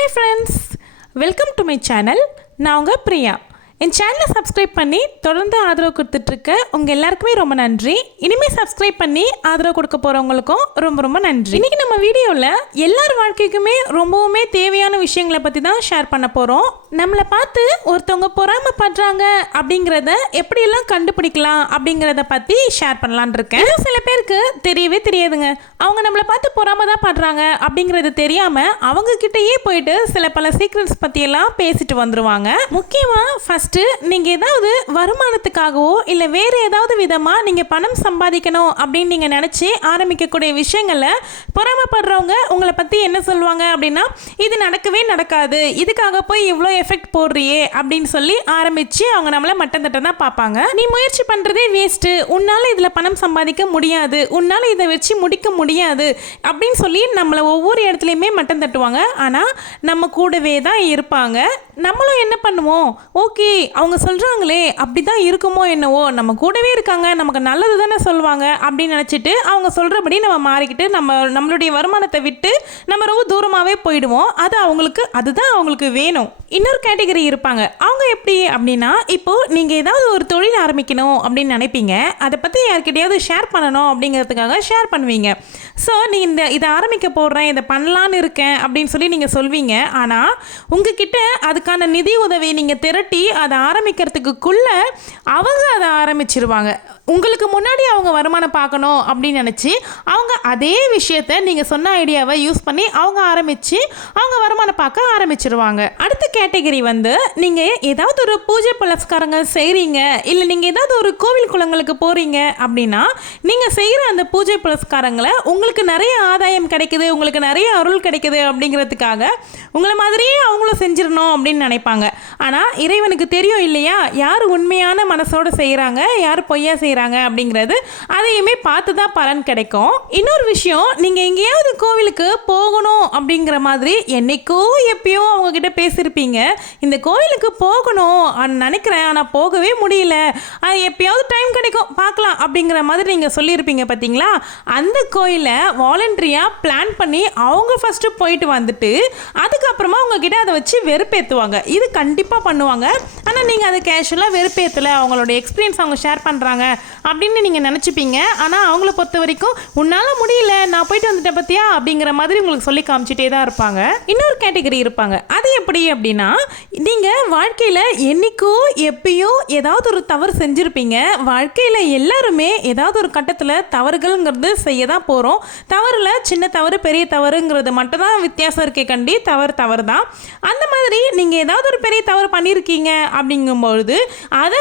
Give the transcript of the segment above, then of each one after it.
Hi friends, welcome to my channel. நான் உங்கள் பிரியா. என் சேனலை சப்ஸ்கிரைப் பண்ணி தொடர்ந்து ஆதரவு கொடுத்துட்ருக்க உங்கள் எல்லாருக்குமே ரொம்ப நன்றி. இனிமேல் சப்ஸ்கிரைப் பண்ணி ஆதரவு கொடுக்க போகிறவங்களுக்கும் ரொம்ப ரொம்ப நன்றி. இன்றைக்கி நம்ம வீடியோவில் எல்லார் வாழ்க்கைக்குமே ரொம்பவுமே தேவையான விஷயங்களை பற்றி தான் ஷேர் பண்ண போகிறோம். நம்மளை பார்த்து ஒருத்தவங்க பொறாமைப்படுறாங்க அப்படிங்கிறத எப்படியெல்லாம் கண்டுபிடிக்கலாம் அப்படிங்கிறத பற்றி ஷேர் பண்ணலான் இருக்கேன். சில பேருக்கு தெரியவே தெரியாதுங்க. அவங்க நம்மளை பார்த்து பொறாமை தான் படுறாங்க அப்படிங்கிறது தெரியாமல் அவங்கக்கிட்டயே போயிட்டு பல சீக்ரெட்ஸ் பற்றியெல்லாம் பேசிட்டு வந்துடுவாங்க. முக்கியமாக ஃபஸ்ட்டு நீங்கள் ஏதாவது வருமானத்துக்காகவோ இல்லை வேறு ஏதாவது விதமாக நீங்கள் பணம் சம்பாதிக்கணும் அப்படின்னு நீங்கள் நினச்சி ஆரம்பிக்கக்கூடிய விஷயங்களில் பொறாமைப்படுறவங்க உங்களை பற்றி என்ன சொல்லுவாங்க அப்படின்னா, இது நடக்கவே நடக்காது, இதுக்காக போய் இவ்வளோ எஃபெக்ட் போடுறியே அப்படின்னு சொல்லி ஆரம்பித்து அவங்க நம்மளை மட்டம் தட்ட தான் பார்ப்பாங்க. நீ முயற்சி பண்ணுறதே வேஸ்ட்டு, உன்னால் இதில் பணம் சம்பாதிக்க முடியாது, உன்னால் இதை வச்சு முடிக்க முடியாது அப்படின்னு சொல்லி நம்மளை ஒவ்வொரு இடத்துலையுமே மட்டம் தட்டுவாங்க. ஆனால் நம்ம கூடவே தான் இருப்பாங்க. நம்மளும் என்ன பண்ணுவோம், ஓகே அவங்க சொல்கிறாங்களே அப்படி தான் இருக்குமோ என்னவோ, நம்ம கூடவே இருக்காங்க, நமக்கு நல்லது தானே சொல்லுவாங்க அப்படின்னு நினச்சிட்டு அவங்க சொல்கிறபடி நம்ம மாறிக்கிட்டு நம்மளுடைய வருமானத்தை விட்டு நம்ம ரொம்ப தூரமாகவே போயிடுவோம். அதுதான் அவங்களுக்கு வேணும். இன்னொரு கேட்டகரி இருப்பாங்க. அவங்க எப்படி அப்படின்னா, இப்போது நீங்கள் ஏதாவது ஒரு தொழில் ஆரம்பிக்கணும் அப்படின்னு நினைப்பீங்க, அதை பற்றி யார்கிட்டையாவது ஷேர் பண்ணணும் அப்படிங்கிறதுக்காக ஷேர் பண்ணுவீங்க. ஸோ நீ இதை ஆரம்பிக்க போடுறேன், இதை பண்ணலான்னு இருக்கேன் அப்படின்னு சொல்லி நீங்கள் சொல்வீங்க. ஆனால் உங்ககிட்ட அதுக்கான நிதி உதவி நீங்கள் திரட்டி அதை ஆரம்பிக்கிறதுக்குள்ளே அவங்க அதை ஆரம்பிச்சிருவாங்க. உங்களுக்கு முன்னாடி அவங்க வருமானம் பார்க்கணும் அப்படின்னு நினச்சி அவங்க அதே விஷயத்தை நீங்கள் சொன்ன ஐடியாவை யூஸ் பண்ணி அவங்க ஆரம்பித்து அவங்க வருமானம் பார்க்க ஆரம்பிச்சிருவாங்க. அடுத்த கேட்டகரி நீங்கள் ஏதாவது ஒரு பூஜை புலஸ்காரங்கள் செய்கிறீங்க, இல்லை நீங்கள் ஏதாவது ஒரு கோவில் குளங்களுக்கு போகிறீங்க அப்படின்னா நீங்கள் செய்கிற அந்த பூஜை புலஸ்காரங்களை உங்களுக்கு நிறைய ஆதாயம் கிடைக்குது, உங்களுக்கு நிறைய அருள் கிடைக்குது அப்படிங்கிறதுக்காக உங்களை மாதிரியே அவங்களும் செஞ்சிடணும் அப்படின்னு நினைப்பாங்க. ஆனால் இறைவனுக்கு தெரியும் இல்லையா, யார் உண்மையான மனசோடு செய்கிறாங்க, யார் பொய்யா செய்கிறாங்க அப்படிங்கிறது, அதையுமே பார்த்து தான் பலன் கிடைக்கும். இன்னொரு விஷயம், நீங்கள் எங்கேயாவது கோவிலுக்கு போகணும் அப்படிங்கிற மாதிரி என்னைக்கோ எப்பயோ அவங்கக்கிட்ட பேசியிருப்பீங்க. இந்த கோவிலுக்கு போகணும் நினைக்கிறேன், ஆனால் போகவே முடியல, அது எப்பயாவது டைம் கிடைக்கும் பார்க்கலாம் அப்படிங்கிற மாதிரி நீங்கள் சொல்லியிருப்பீங்க பார்த்தீங்களா. அந்த கோயிலை வாலண்டரியாக பிளான் பண்ணி அவங்க ஃபஸ்ட்டு போயிட்டு வந்துட்டு அதுக்கப்புறமா உங்ககிட்ட அதை வச்சு வெறுப்பேற்றுவாங்க. இது கண்டிப்பாக பண்ணுவாங்க. ஆனால் நீங்கள் அதை கேஷுவலாக வெறுப்பேற்றலை, அவங்களோட எக்ஸ்பீரியன்ஸ் அவங்க ஷேர் பண்ணுறாங்க அப்படின்னு நீங்கள் நினச்சிப்பீங்க. ஆனால் அவங்கள பொறுத்த வரைக்கும் உன்னால் முடியல, நான் போயிட்டு வந்துட்டேன் பற்றியா அப்படிங்கிற மாதிரி உங்களுக்கு சொல்லி காமிச்சிட்டே தான் இருப்பாங்க. இன்னொரு கேட்டகரி இருப்பாங்க. அது எப்படி அப்படின்னா, நீங்கள் வாழ்க்கையில் என்றைக்கோ எப்பயோ ஏதாவது ஒரு தவறு செஞ்சுருப்பீங்க. வாழ்க்கையில் எல்லாருமே ஏதாவது ஒரு கட்டத்தில் தவறுகள்ங்கிறது செய்ய தான் போகிறோம். தவறில் சின்ன தவறு பெரிய தவறுங்கிறது மட்டும் தான் வித்தியாசம் இருக்கே கண்டி, தவறு தான். அந்த மாதிரி நீங்கள் ஏதாவது ஒரு பெரிய தவறு பண்ணியிருக்கீங்க அப்படிங்கும்பொழுது அதை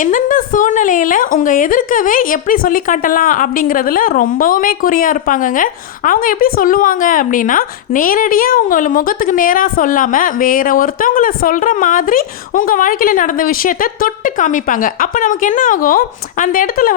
எந்தெந்த சூழ்நிலையில் உங்கள் எதிர்க்கவே எப்படி சொல்லி காட்டலாம் அப்படிங்கிறதுல ரொம்பவுமே குறியாக இருப்பாங்கங்க. அவங்க எப்படி சொல்லுவாங்க அப்படின்னா, நேரடியாக உங்கள் முகத்துக்கு நேராக சொல்லாமல் வேற ஒருத்தவங்களை சொல்கிற மாதிரி உங்கள் வாழ்க்கையில் நடந்த விஷயத்தை தொட்டு காமிப்பாங்க. அப்போ நமக்கு என்ன ஆகும், அந்த இடத்துல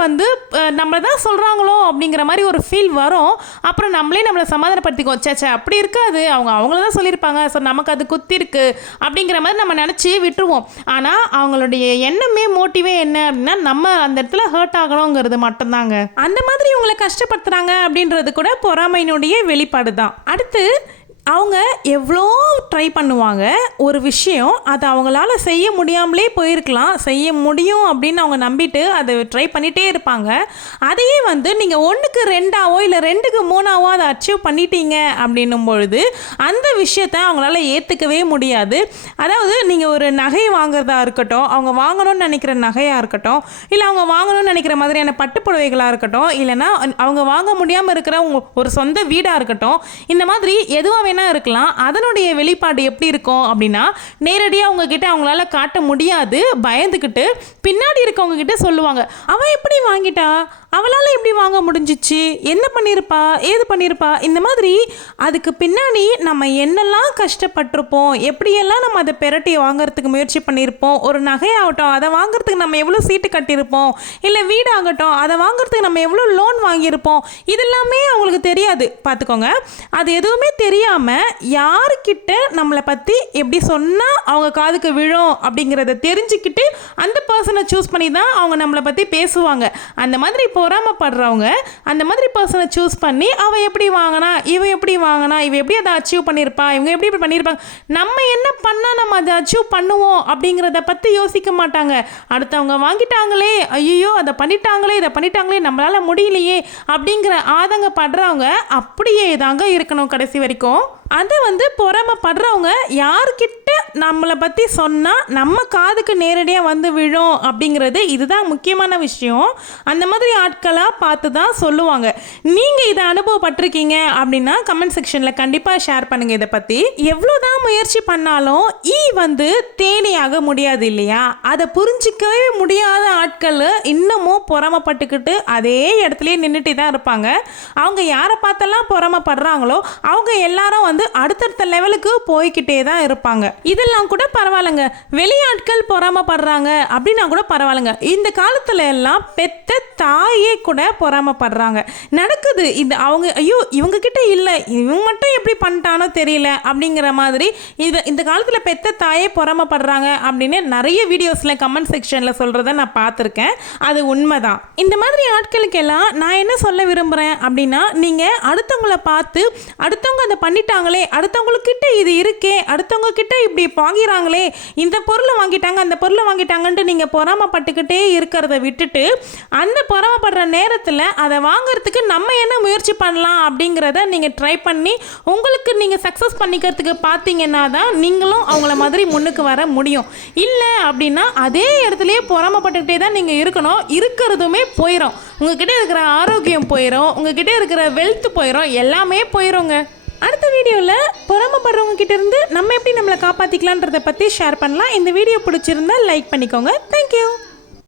நம்மளை தான் சொல்கிறாங்களோ அப்படிங்கிற மாதிரி ஒரு ஃபீல் வரும். அப்புறம் நம்மளை சமாதானப்படுத்திக்குவோம், சேச்சே அப்படி இருக்காது, அவங்கள தான் சொல்லியிருப்பாங்க, ஸோ நமக்கு அது குத்திருக்கு அப்படிங்கிற மாதிரி நம்ம நினச்சி விட்டுருவோம். ஆனால் அவங்களுடைய எண்ணமே மோட்டிவே என்ன அப்படின்னா, நம்ம அந்த இடத்துல ஹர்ட் ஆகணுங்கிறது மட்டும்தாங்க. அந்த மாதிரி உங்களை கஷ்டப்படுத்துகிறாங்க அப்படின்றது கூட பொறாமையினுடைய வெளிப்பாடு தான். அடுத்து அவங்க எவ்வளோ ட்ரை பண்ணுவாங்க ஒரு விஷயம், அதை அவங்களால செய்ய முடியாமலே போயிருக்கலாம், செய்ய முடியும் அப்படின்னு அவங்க நம்பிட்டு அதை ட்ரை பண்ணிகிட்டே இருப்பாங்க. அதையே நீங்கள் 1க்கு 2ஆவோ இல்லை 2க்கு 3ஆவோ அதை அச்சீவ் பண்ணிட்டீங்க அப்படின்னும் பொழுது அந்த விஷயத்தை அவங்களால ஏற்றுக்கவே முடியாது. அதாவது நீங்கள் ஒரு நகை வாங்குறதா இருக்கட்டும், அவங்க வாங்கணும்னு நினைக்கிற நகையாக இருக்கட்டும், இல்லை அவங்க வாங்கணும்னு நினைக்கிற மாதிரியான பட்டுப்புடவைகளாக இருக்கட்டும், இல்லைனா அவங்க வாங்க முடியாமல் இருக்கிற ஒரு சொந்த வீடாக இருக்கட்டும், இந்த மாதிரி எதுவாக வேணா இருக்கலாம். அதனுடைய வெளிப்பாடு எப்படி இருக்கும் அப்படின்னா, நேரடியாக உங்ககிட்ட அவங்களால காட்ட முடியாது, பயந்துக்கிட்டு பின்னாடி இருக்கவங்க கிட்ட சொல்லுவாங்க, அவன் எப்படி வாங்கிட்டா, அவளால் எப்படி வாங்க முடிஞ்சிச்சு, என்ன பண்ணியிருப்பா, ஏது பண்ணியிருப்பா, இந்த மாதிரி அதுக்கு பின்னாடி நம்ம என்னெல்லாம் கஷ்டப்பட்டிருப்போம், எப்படியெல்லாம் நம்ம அதை பெரட்டி வாங்கிறதுக்கு முயற்சி பண்ணியிருப்போம். ஒரு நகையாகட்டும், அதை வாங்குறதுக்கு நம்ம எவ்வளோ சீட்டு கட்டியிருப்போம், இல்லை வீடாகட்டும் அதை வாங்குறதுக்கு நம்ம எவ்வளோ லோன் வாங்கியிருப்போம், இதெல்லாமே அவங்களுக்கு தெரியாது. பார்த்துக்கோங்க, அது எதுவுமே தெரியாமல் யாருக்கிட்ட நம்மளை பற்றி எப்படி சொன்னால் அவங்க காதுக்கு விழும் அப்படிங்கிறத தெரிஞ்சுக்கிட்டு அந்த பர்சனை சூஸ் பண்ணி தான் அவங்க நம்மளை பற்றி பேசுவாங்க. அந்த மாதிரி பொறாமப்படுறவங்க அந்த மாதிரி பர்சனை சூஸ் பண்ணி அவன் எப்படி வாங்கினா, இவன் எப்படி வாங்கினா, இவன் எப்படி அதை அச்சீவ் பண்ணியிருப்பா, இவங்க எப்படி இப்படி பண்ணியிருப்பாங்க, நம்ம என்ன பண்ணால் நம்ம அதை அச்சீவ் பண்ணுவோம் அப்படிங்கிறத பற்றி யோசிக்க மாட்டாங்க. அடுத்தவங்க வாங்கிட்டாங்களே, ஐயோ அதை பண்ணிட்டாங்களே, இதை பண்ணிட்டாங்களே, நம்மளால் முடியலையே அப்படிங்கிற ஆதங்கப்படுறவங்க அப்படியே தாங்க இருக்கணும் கடைசி வரைக்கும். அதை பொறாமப்படுறவங்க யார்கிட்ட நம்மளை பற்றி சொன்னால் நம்ம காதுக்கு நேரடியாக வந்து விழும் அப்படிங்கிறது இதுதான் முக்கியமான விஷயம். அந்த மாதிரி ஆட்களாக பார்த்து தான் சொல்லுவாங்க. நீங்கள் இதை அனுபவப்பட்டிருக்கீங்க அப்படின்னா கமெண்ட் செக்ஷனில் கண்டிப்பாக ஷேர் பண்ணுங்கள். இதை பற்றி எவ்வளோதான் முயற்சி பண்ணாலும் தேனியாக முடியாது இல்லையா? அதை புரிஞ்சிக்கவே முடியாத ஆட்கள் இன்னமும் பொறாமப்பட்டுக்கிட்டு அதே இடத்துலையே நின்றுட்டு தான் இருப்பாங்க. அவங்க யாரை பார்த்தெல்லாம் பொறாமப்படுறாங்களோ அவங்க எல்லாரும் அடுத்தடுத்த லெவலுக்கு போய்கிட்டே தான் இருப்பாங்க. இதெல்லாம் கூட பரவாயில்லைங்க. வெளியாட்கள் பொறாமப்படுறாங்க அப்படின்னா கூட பரவாயில்லைங்க. இந்த காலத்துல எல்லாம் பெத்த தாயே கூட பொறாமப்படுறாங்க. நடக்குது இது. அவங்க ஐயோ இவங்க கிட்ட இல்லை, இவங்க மட்டும் எப்படி பண்ணிட்டானோ தெரியல அப்படிங்கிற மாதிரி இந்த காலத்துல பெத்த தாயே பொறாமப்படுறாங்க அப்படின்னு நிறைய வீடியோஸ்ல கமெண்ட் செக்ஷன்ல சொல்றத நான் பார்த்துருக்கேன். அது உண்மைதான். இந்த மாதிரி ஆட்களுக்கெல்லாம் நான் என்ன சொல்ல விரும்புறேன் அப்படின்னா, நீங்க அடுத்தவங்களை பார்த்து அடுத்தவங்க அதை பண்ணிட்டாங்களே, அடுத்தவங்கக்கிட்ட இது இருக்கே, அடுத்தவங்க கிட்ட இப்படி வாங்கிறாங்களே, இந்த பொருளை வாங்கிட்டாங்க அந்த பொருளை வாங்கிட்டாங்கன்ட்டு நீங்கள் பொறாமப்பட்டுக்கிட்டே இருக்கிறத விட்டுட்டு அந்த பொறாமப்படுற நேரத்தில் அதை வாங்கிறதுக்கு நம்ம என்ன முயற்சி பண்ணலாம் அப்படிங்கிறத நீங்கள் ட்ரை பண்ணி உங்களுக்கு நீங்கள் சக்ஸஸ் பண்ணிக்கிறதுக்கு பார்த்தீங்கன்னா தான் நீங்களும் அவங்கள மாதிரி முன்னுக்கு வர முடியும். இல்லை அப்படின்னா அதே இடத்துலையே பொறாமப்பட்டுக்கிட்டே தான் நீங்கள் இருக்கணும். இருக்கிறதுமே போயிடும். உங்ககிட்ட இருக்கிற ஆரோக்கியம் போயிடும், உங்ககிட்ட இருக்கிற வெல்த் போயிடும், எல்லாமே போயிடுங்க. அடுத்த வீடியோவில் பொறாமப்படுறவங்க கிட்ட இருந்து நம்ம எப்படி நம்மளை காப்பாற்றிக்கலான்றதை பற்றி ஷேர் பண்ணலாம். இந்த வீடியோ பிடிச்சிருந்தா லைக் பண்ணிக்கோங்க. தேங்க்யூ.